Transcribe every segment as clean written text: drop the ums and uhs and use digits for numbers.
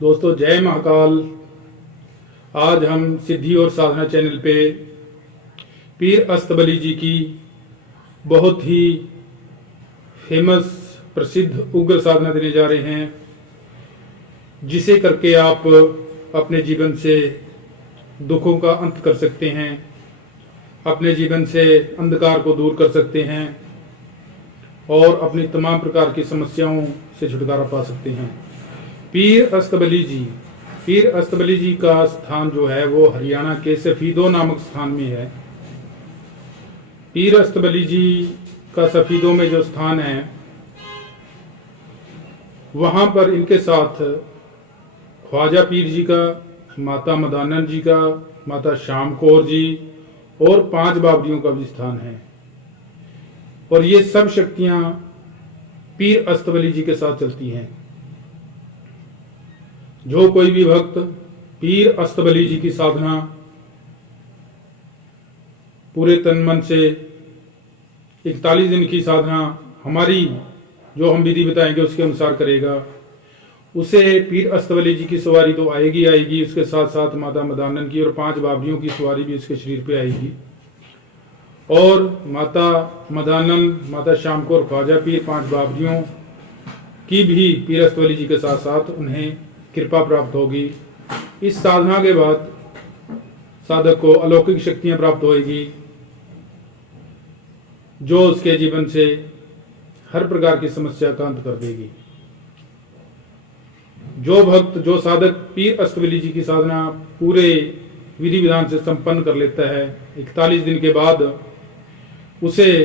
दोस्तों जय महाकाल। आज हम सिद्धि और साधना चैनल पे पीर अस्तबली जी की बहुत ही फेमस प्रसिद्ध उग्र साधना देने जा रहे हैं, जिसे करके आप अपने जीवन से दुखों का अंत कर सकते हैं, अपने जीवन से अंधकार को दूर कर सकते हैं और अपनी तमाम प्रकार की समस्याओं से छुटकारा पा सकते हैं। पीर अस्तबली जी का स्थान जो है वो हरियाणा के सफीदो नामक स्थान में है। पीर अस्तबली जी का सफीदो में जो स्थान है वहां पर इनके साथ ख्वाजा पीर जी का, माता मदानन जी का, माता श्याम कौर जी और 5 बावड़ियों का भी स्थान है। और ये सब शक्तियां पीर अस्तबली जी के साथ चलती हैं। जो कोई भी भक्त पीर अस्तबली जी की साधना पूरे तन मन से 41 दिन की साधना हमारी जो हम विधि बताएंगे उसके अनुसार करेगा, उसे पीर अस्तबली जी की सवारी तो आएगी। उसके साथ साथ माता मदानन की और 5 बावड़ियों की सवारी भी उसके शरीर पे आएगी। और माता मदानन, माता श्याम कौर, ख्वाजा पीर, 5 बावड़ियों की भी पीर अस्तबली जी के साथ साथ उन्हें कृपा प्राप्त होगी। इस साधना के बाद साधक को अलौकिक शक्तियां प्राप्त होगी, जो उसके जीवन से हर प्रकार की समस्या का अंत कर देगी। जो भक्त, जो साधक पीर अस्तबली जी की साधना पूरे विधि विधान से संपन्न कर लेता है, 41 दिन के बाद उसे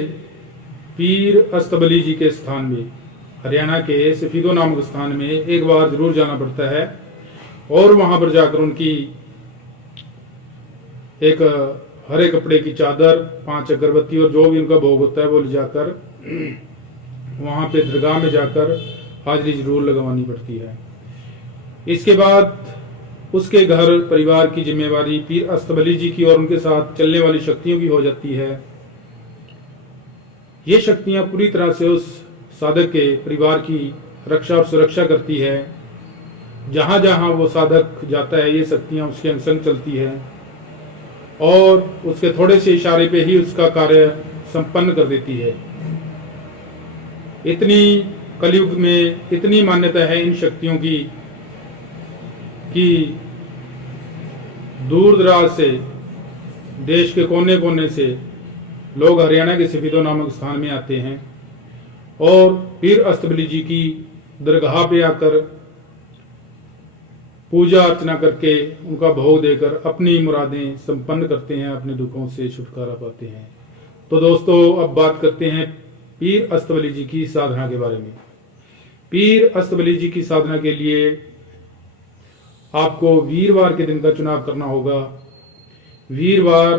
पीर अस्तबली जी के स्थान में, हरियाणा के सफीदो नामक स्थान में एक बार जरूर जाना पड़ता है और वहां पर जाकर उनकी एक हरे कपड़े की चादर, 5 अगरबत्ती और जो भी उनका भोग होता है वो ले जाकर वहां पे दरगाह में जाकर हाजिरी जरूर लगवानी पड़ती है। इसके बाद उसके घर परिवार की जिम्मेवारी पीर अस्तबली जी की और उनके साथ चलने वाली शक्तियों की हो जाती है। ये शक्तियां पूरी तरह से उस साधक के परिवार की रक्षा और सुरक्षा करती है। जहां जहां वो साधक जाता है ये शक्तियां उसके अंग संग चलती है और उसके थोड़े से इशारे पे ही उसका कार्य संपन्न कर देती है। इतनी कलयुग में इतनी मान्यता है इन शक्तियों की कि दूर दराज से, देश के कोने कोने से लोग हरियाणा के सफीदो नामक स्थान में आते हैं और पीर अस्तबली जी की दरगाह पे आकर पूजा अर्चना करके उनका भोग देकर अपनी मुरादें संपन्न करते हैं, अपने दुखों से छुटकारा पाते हैं। तो दोस्तों अब बात करते हैं पीर अस्तबली जी की साधना के बारे में। पीर अस्तबली जी की साधना के लिए आपको वीरवार के दिन का चुनाव करना होगा। वीरवार,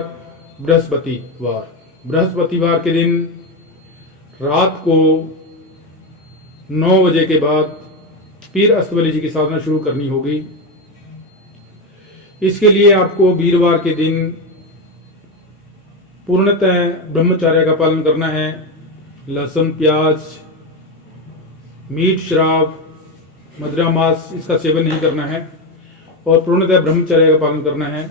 बृहस्पतिवार के दिन रात को 9 बजे के बाद पीर अस्तबली जी की साधना शुरू करनी होगी। इसके लिए आपको वीरवार के दिन पूर्णतः ब्रह्मचर्य का पालन करना है। लहसुन, प्याज, मीट, शराब, मदिरा, मांस इसका सेवन नहीं करना है और पूर्णतः ब्रह्मचर्य का पालन करना है।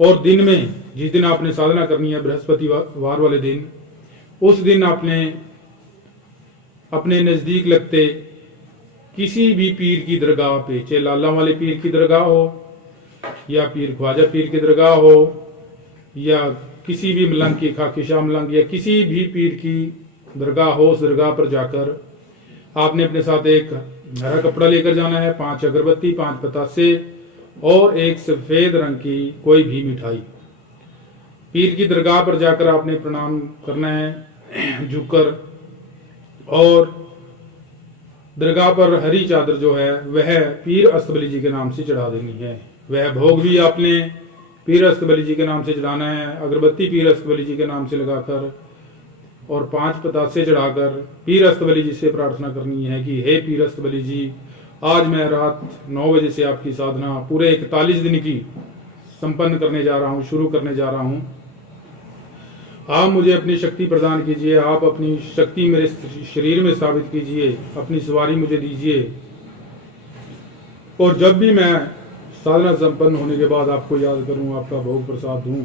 और दिन में जिस दिन आपने साधना करनी है, बृहस्पतिवार वाले दिन, उस दिन आपने अपने नजदीक लगते किसी भी पीर की दरगाह पे, चाहे लाला वाले पीर की दरगाह हो या पीर ख्वाजा पीर की दरगाह हो या किसी भी मलंग की, खाकी शाह मलंग या किसी भी पीर की दरगाह हो, उस दरगाह पर जाकर आपने अपने साथ एक हरा कपड़ा लेकर जाना है, 5 अगरबत्ती, 5 पतासे और एक सफेद रंग की कोई भी मिठाई। पीर की दरगाह पर जाकर आपने प्रणाम करना है झुककर, और दरगाह पर हरी चादर जो है वह पीर अस्तबली जी के नाम से चढ़ा देनी है। वह भोग भी आपने पीर अस्तबली जी के नाम से चढ़ाना है, अगरबत्ती पीर अस्तबली जी के नाम से लगाकर और 5 पतासे चढ़ाकर पीर अस्तबली जी से प्रार्थना करनी है कि हे पीर अस्तबली जी, आज मैं रात 9 बजे से आपकी साधना पूरे 41 दिन की संपन्न करने जा रहा हूँ, शुरू करने जा रहा हूँ। आप मुझे अपनी शक्ति प्रदान कीजिए, आप अपनी शक्ति मेरे शरीर में स्थापित कीजिए, अपनी सवारी मुझे दीजिए और जब भी मैं साधना संपन्न होने के बाद आपको याद करूं, आपका भोग प्रसाद दूं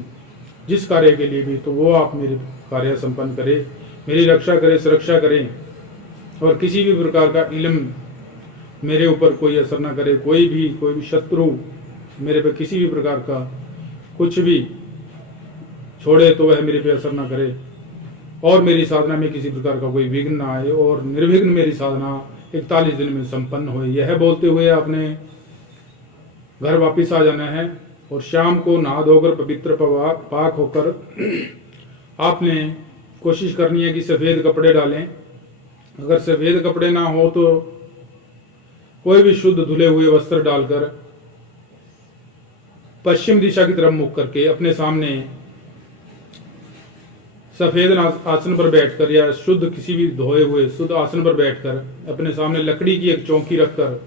जिस कार्य के लिए भी, तो वो आप मेरे कार्य संपन्न करें, मेरी रक्षा करें, सुरक्षा करें, और किसी भी प्रकार का इल्म मेरे ऊपर कोई असर ना करे। कोई भी शत्रु मेरे पे किसी भी प्रकार का कुछ भी छोड़े तो वह मेरे पे असर ना करे, और मेरी साधना में किसी प्रकार का कोई विघ्न ना आए, और निर्विघ्न मेरी साधना 41 दिन में संपन्न हो। यह बोलते हुए आपने घर वापस आ जाना है, और शाम को नहा धोकर पवित्र पाक होकर आपने कोशिश करनी है कि सफेद कपड़े डालें। अगर सफेद कपड़े ना हो तो कोई भी शुद्ध धुले हुए वस्त्र डालकर पश्चिम दिशा की तरफ मुख करके अपने सामने सफेद आसन पर बैठकर या शुद्ध किसी भी धोए हुए शुद्ध आसन पर बैठकर अपने सामने लकड़ी की एक चौकी रखकर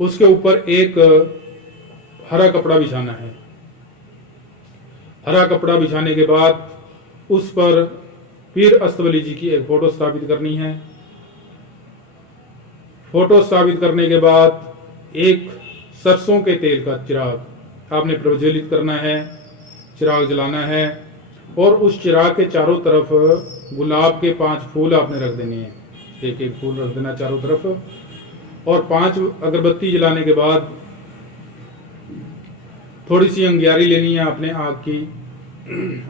उसके ऊपर एक हरा कपड़ा बिछाना है। हरा कपड़ा बिछाने के बाद उस पर पीर अस्तबली जी की एक फोटो स्थापित करनी है। फोटो स्थापित करने के बाद एक सरसों के तेल का चिराग आपने प्रज्वलित करना है, चिराग जलाना है, और उस चिराग के चारों तरफ गुलाब के 5 फूल आपने रख देने हैं। एक एक फूल रख देना चारों तरफ, और 5 अगरबत्ती जलाने के बाद थोड़ी सी अंगियारी लेनी है आपने आग की।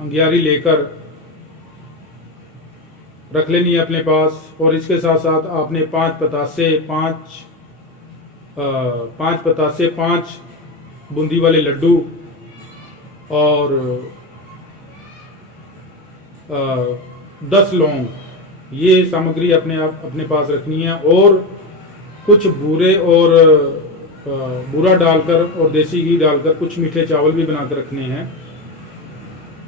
अंगियारी लेकर रख लेनी है अपने पास, और इसके साथ साथ आपने 5 पतासे 5 बूंदी वाले लड्डू और 10 लौंग, ये सामग्री अपने पास रखनी है, और कुछ बूरा डालकर और देसी घी डालकर कुछ मीठे चावल भी बनाकर रखने हैं।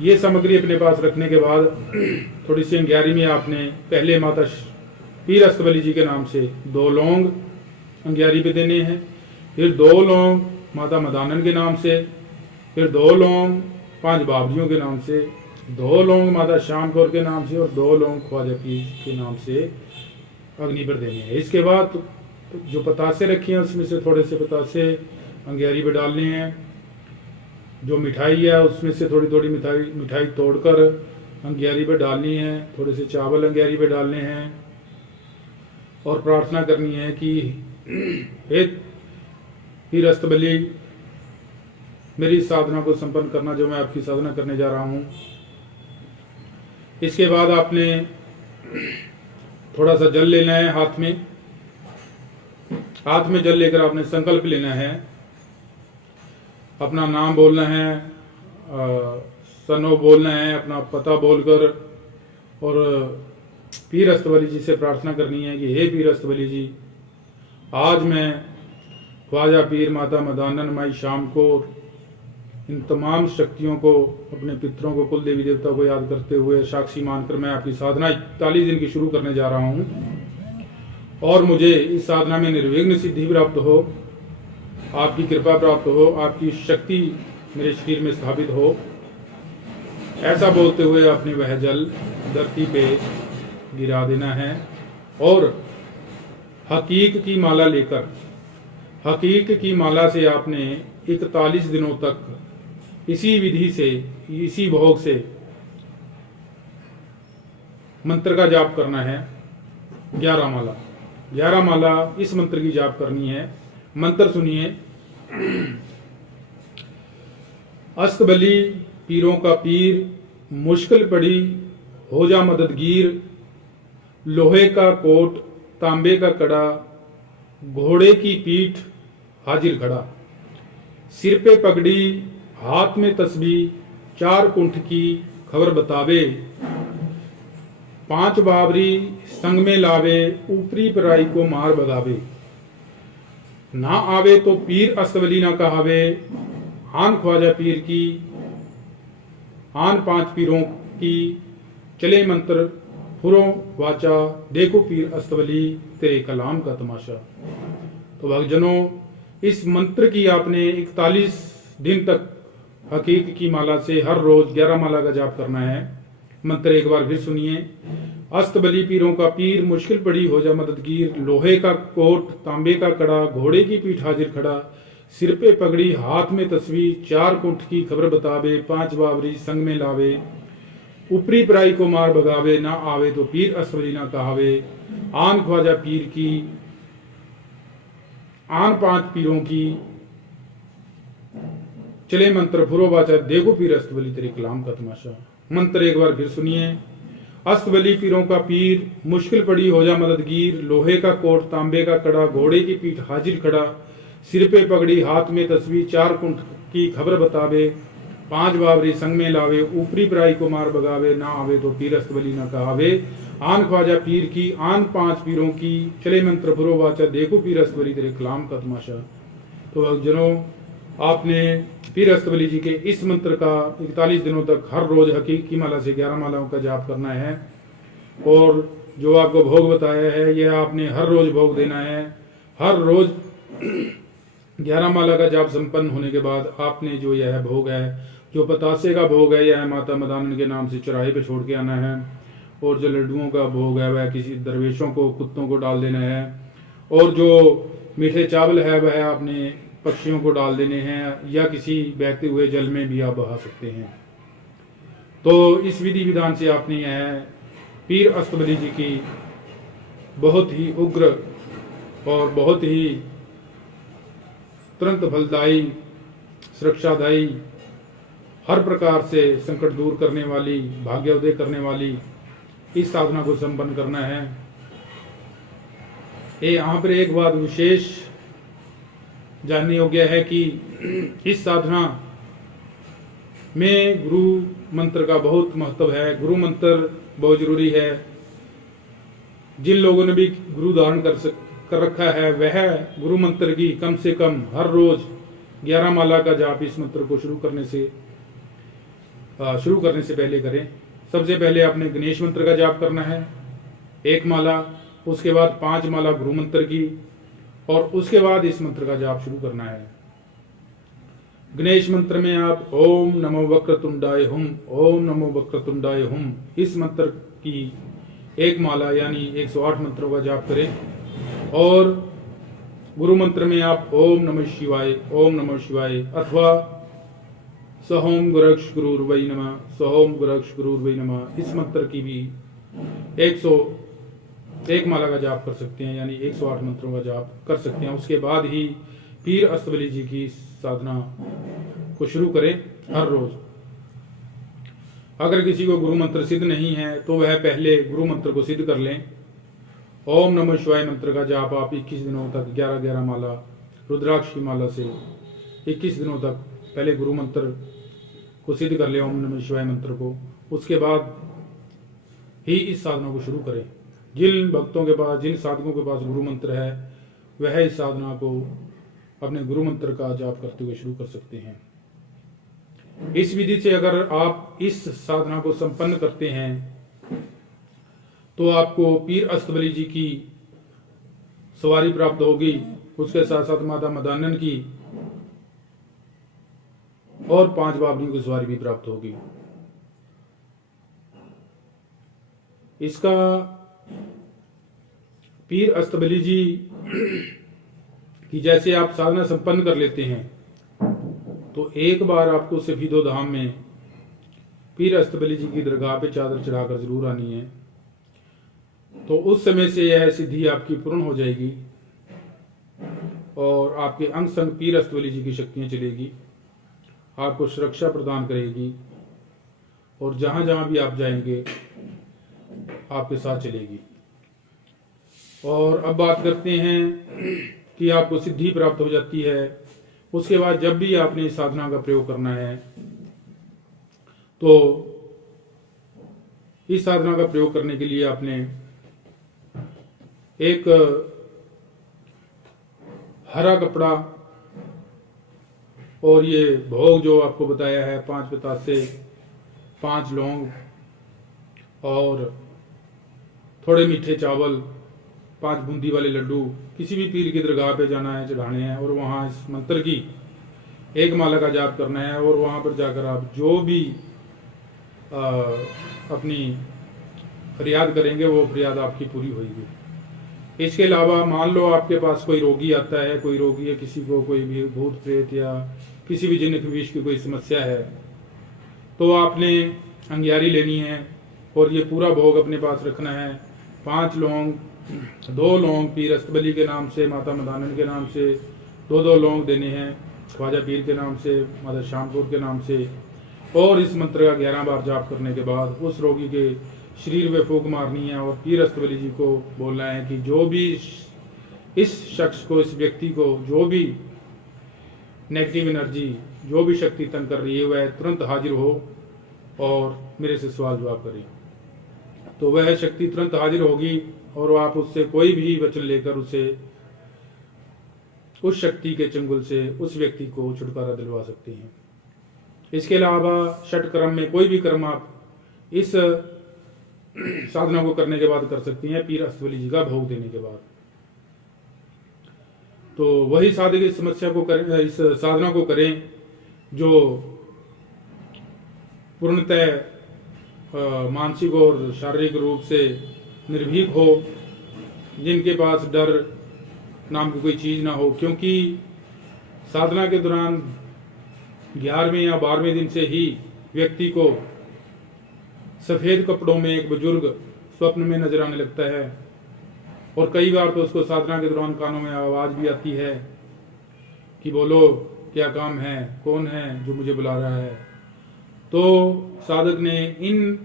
ये सामग्री अपने पास रखने के बाद थोड़ी सी अंगियारी में आपने पहले माता पीर अस्तबली जी के नाम से 2 लौंग अंगियारी पे देने हैं, फिर 2 लौंग माता मदानन के नाम से, फिर 2 लौंग 5 बाबजियों के नाम से, 2 लौंग माता श्याम कौर के नाम से, और 2 लौंग ख्वाजा पीर के नाम से अग्नि पर देने हैं। इसके बाद जो पतासे रखे हैं उसमें से थोड़े से पतासे अंगियारी पे डालने हैं। जो मिठाई है उसमें से थोड़ी थोड़ी मिठाई तोड़कर अंगियारी पे डालनी है। थोड़े से चावल अंगियारी पे डालने हैं, और प्रार्थना करनी है कि हे पीर अस्तबली, मेरी साधना को संपन्न करना जो मैं आपकी साधना करने जा रहा हूँ। इसके बाद आपने थोड़ा सा जल लेना है हाथ में जल लेकर आपने संकल्प लेना है, अपना नाम बोलना है, सनो बोलना है, अपना पता बोलकर, और पीर अस्तबली जी से प्रार्थना करनी है कि हे पीर अस्तबली जी, आज मैं ख्वाजा पीर माता मदानन माई शाम को इन तमाम शक्तियों को, अपने पितरों को, कुल देवी देवता को याद करते हुए साक्षी मानकर मैं आपकी साधना 41 दिन की शुरू करने जा रहा हूँ, और मुझे इस साधना में निर्विघ्न सिद्धि प्राप्त हो, आपकी कृपा प्राप्त हो, आपकी शक्ति मेरे शरीर में स्थापित हो। ऐसा बोलते हुए आपने वह जल धरती पे गिरा देना है, और हकीक की माला लेकर, हकीक की माला से आपने 41 दिनों तक इसी विधि से, इसी भोग से मंत्र का जाप करना है। 11 माला इस मंत्र की जाप करनी है। मंत्र सुनिए। अस्तबली पीरों का पीर, मुश्किल पड़ी हो जा मददगीर, लोहे का कोट तांबे का कड़ा, घोड़े की पीठ हाजिर खड़ा, सिर पे पगड़ी हाथ में तस्बीह, 4 कुंठ की खबर बतावे, 5 बाबरी संग में लावे, ऊपरी पराई को मार भगावे, ना आवे तो पीर अस्तबली ना कहावे, आन ख्वाजा पीर की, आन 5 पीरों की, चले मंत्र फुरो वाचा, देखो पीर अस्तबली तेरे कलाम का तमाशा। तो भक्तजनों, इस मंत्र की आपने 41 दिन तक हकीक की माला से हर रोज 11 माला का जाप करना है। मंत्र एक बार फिर सुनिए। अस्तबली पीरों का पीर, मुश्किल पड़ी हो जा मददगीर, लोहे का कोट तांबे का कड़ा, घोड़े की पीठ हाजिर खड़ा, सिर पे पगड़ी हाथ में तस्वीर, 4 कुंठ की खबर बतावे, 5 बावरी संग में लावे, ऊपरी पराई को मार भगावे, ना आवे तो पीर अस्तबली ना कहावे, आन ख्वाजा पीर की आन 5 पीरों की, चले मंत्र फुरो बाचा, देखो पीर अस्तबली तेरे कलाम का तमाशा। मंत्र एक बार फिर सुनिए। अस्तबली पीरों का पीर, मुश्किल पड़ी हो जा मददगीर, लोहे का कोट तांबे का कड़ा, घोड़े की पीठ हाजिर खड़ा, सिर पे पगड़ी हाथ में तस्वीर, 4 कुंठ की खबर बतावे, 5 बावरी संग में लावे, ऊपरी पराई को मार भगावे, ना आवे तो पीर अस्तबली ना कहावे, आन ख्वाजा पीर की आन 5 पीरों की, चले मंत्र फुरो बाचा, देखो पीर अस्तबली तेरे कलाम का तमाशा। तो भक्तजनों, आपने पीर अस्तबली जी के इस मंत्र का 41 दिनों तक हर रोज हकीकी माला से 11 मालाओं का जाप करना है, और जो आपको भोग बताया है यह आपने हर रोज भोग देना है। हर रोज 11 माला का जाप संपन्न होने के बाद आपने जो यह भोग है, जो पतासे का भोग है, यह माता मदानन के नाम से चौराहे पे छोड़ के आना है, और जो लड्डुओं का भोग है वह किसी दरवेशों को, कुत्तों को डाल देना है, और जो मीठे चावल है वह आपने पक्षियों को डाल देने हैं, या किसी बहते हुए जल में भी आप बहा सकते हैं। तो इस विधि विधान से आपने यह पीर अस्तबली जी की बहुत ही उग्र और बहुत ही तुरंत फलदायी, सुरक्षादायी, हर प्रकार से संकट दूर करने वाली, भाग्योदय करने वाली इस साधना को संपन्न करना है। यहाँ पर एक बात विशेष जानने योग्य है कि इस साधना में गुरु मंत्र का बहुत महत्व है। गुरु मंत्र बहुत जरूरी है। जिन लोगों ने भी गुरु धारण कर रखा है वह गुरु मंत्र की कम से कम हर रोज 11 माला का जाप इस मंत्र को शुरू करने से पहले करें। सबसे पहले आपने गणेश मंत्र का जाप करना है 1 माला, उसके बाद 5 माला गुरु मंत्र की, और उसके बाद इस मंत्र का जाप शुरू करना है। गणेश मंत्र में आप ओम नमो वक्रतुंडाय हुम, ओम नमो वक्रतुंडाय हुम, इस मंत्र की 1 माला यानी 108 मंत्रों का जाप करें। और गुरु मंत्र में आप ओम नमः शिवाय, ओम नमः शिवाय, अथवा सहोम गुरक्ष गुरुर्वै नमः, सहोम गुरक्ष गुरुर्वै नमः, इस मंत्र की भी 101 माला का जाप कर सकते हैं, यानी 108 मंत्रों का जाप कर सकते हैं। उसके बाद ही पीर अस्तबली जी की साधना को शुरू करें हर रोज। अगर किसी को गुरु मंत्र सिद्ध नहीं है तो वह पहले गुरु मंत्र को सिद्ध कर लें। ओम नमः शिवाय मंत्र का जाप आप 21 दिनों तक 11-11 माला रुद्राक्ष की माला से 21 दिनों तक पहले गुरु मंत्र को सिद्ध कर ले, ओम नमः शिवाय मंत्र को। उसके बाद ही इस साधना को शुरू करें। जिन भक्तों के पास, जिन साधकों के पास गुरु मंत्र है वह इस साधना को अपने गुरु मंत्र का जाप करते हुए शुरू कर सकते हैं। इस विधि से अगर आप इस साधना को संपन्न करते हैं तो आपको पीर अस्तबली जी की सवारी प्राप्त होगी, उसके साथ साथ माता मदानन की और 5 बावरियों की सवारी भी प्राप्त होगी। इसका पीर अस्तबली जी की जैसे आप साधना संपन्न कर लेते हैं तो एक बार आपको सफीदो धाम में पीर अस्तबली जी की दरगाह पे चादर चढ़ाकर जरूर आनी है। तो उस समय से यह सिद्धि आपकी पूर्ण हो जाएगी और आपके अंग संग पीर अस्तबली जी की शक्तियां चलेगी, आपको सुरक्षा प्रदान करेगी और जहां जहां भी आप जाएंगे आपके साथ चलेगी। और अब बात करते हैं कि आपको सिद्धि प्राप्त हो जाती है। उसके बाद जब भी आपने इस साधना का प्रयोग करना है तो इस साधना का प्रयोग करने के लिए आपने एक हरा कपड़ा और ये भोग जो आपको बताया है 5 पतासे, 5 लौंग और थोड़े मीठे चावल, 5 बूंदी वाले लड्डू, किसी भी पीर की दरगाह पे जाना है, चढ़ाने हैं और वहाँ इस मंत्र की 1 माला का जाप करना है। और वहाँ पर जाकर आप जो भी अपनी फरियाद करेंगे वो फरियाद आपकी पूरी होगी। इसके अलावा मान लो आपके पास कोई रोगी आता है, कोई रोगी है, किसी को कोई भी भूत प्रेत या किसी भी जिन्न विष की कोई समस्या है, तो आपने अंगियारी लेनी है और ये पूरा भोग अपने पास रखना है। 5 लौंग, 2 लौंग पीर अस्तबली के नाम से, माता मदानन के नाम से 2-2 लौंग देने हैं, ख्वाजा पीर के नाम से, माता शामपुर के नाम से, और इस मंत्र का 11 बार जाप करने के बाद उस रोगी के शरीर में फूंक मारनी है और पीर अस्तबली जी को बोलना है कि जो भी इस शख्स को, इस व्यक्ति को जो भी नेगेटिव एनर्जी, जो भी शक्ति तंग कर रही है, वह तुरंत हाजिर हो और मेरे से सवाल जवाब करे। तो वह शक्ति तुरंत हाजिर होगी और आप उससे कोई भी वचन लेकर उसे, उस शक्ति के चंगुल से उस व्यक्ति को छुटकारा दिलवा सकते हैं। इसके अलावा षट कर्म में कोई भी कर्म आप इस साधना को करने के बाद कर सकती हैं, पीर अस्तबली जी का भोग देने के बाद। तो वही साधक इस समस्या को करें, इस साधना को करें जो पूर्णतः मानसिक और शारीरिक रूप से निर्भीक हो, जिनके पास डर नाम की कोई चीज ना हो। क्योंकि साधना के दौरान 11वें या 12वें दिन से ही व्यक्ति को सफेद कपड़ों में एक बुजुर्ग स्वप्न में नजर आने लगता है और कई बार तो उसको साधना के दौरान कानों में आवाज भी आती है कि बोलो क्या काम है, कौन है जो मुझे बुला रहा है। तो साधक ने इन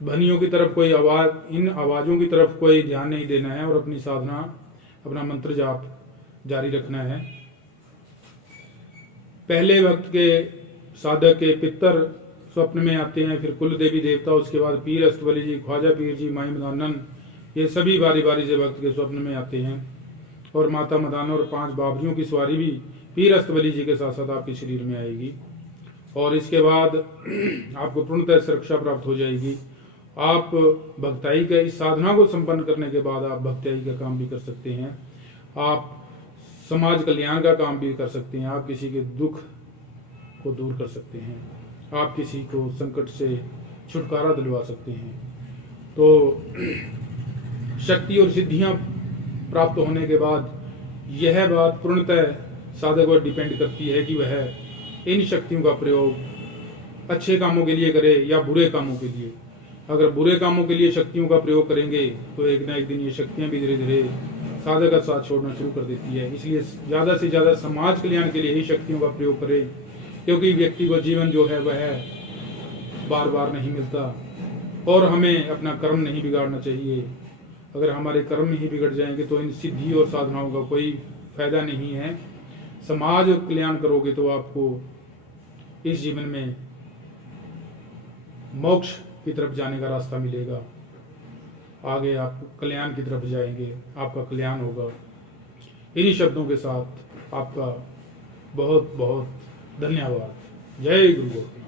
ध्वनियों की तरफ कोई आवाज, इन आवाजों की तरफ कोई ध्यान नहीं देना है और अपनी साधना, अपना मंत्र जाप जारी रखना है। पहले वक्त के साधक के पितर स्वप्न में आते हैं, फिर कुल देवी देवता, उसके बाद पीर अस्तबली जी, ख्वाजा पीर जी, माई मदानन, ये सभी बारी बारी से भक्त के स्वप्न में आते हैं। और माता मदाना और 5 बाबरियों की सवारी भी पीर अस्तबली जी के साथ साथ आपके शरीर में आएगी और इसके बाद आपको पूर्णतः सुरक्षा प्राप्त हो जाएगी। आप भक्ताई का इस साधना को संपन्न करने के बाद आप भक्ताई का काम भी कर सकते हैं, आप समाज कल्याण का काम भी कर सकते हैं, आप किसी के दुख को दूर कर सकते हैं, आप किसी को संकट से छुटकारा दिलवा सकते हैं। तो शक्ति और सिद्धियां प्राप्त होने के बाद यह बात पूर्णतः साधक पर डिपेंड करती है कि वह इन शक्तियों का प्रयोग अच्छे कामों के लिए करे या बुरे कामों के लिए। अगर बुरे कामों के लिए शक्तियों का प्रयोग करेंगे तो एक ना एक दिन ये शक्तियां भी धीरे धीरे साधक का साथ छोड़ना शुरू कर देती है। इसलिए ज्यादा से ज्यादा समाज कल्याण के लिए ही शक्तियों का प्रयोग करें, क्योंकि व्यक्ति को जीवन जो है वह बार बार नहीं मिलता और हमें अपना कर्म नहीं बिगाड़ना चाहिए। अगर हमारे कर्म ही बिगड़ जाएंगे तो इन सिद्धि और साधनाओं का कोई फायदा नहीं है। समाज कल्याण करोगे तो आपको इस जीवन में मोक्ष की तरफ जाने का रास्ता मिलेगा, आगे आप कल्याण की तरफ जाएंगे, आपका कल्याण होगा। इन्हीं शब्दों के साथ आपका बहुत बहुत धन्यवाद। जय गुरु गोरखनाथ।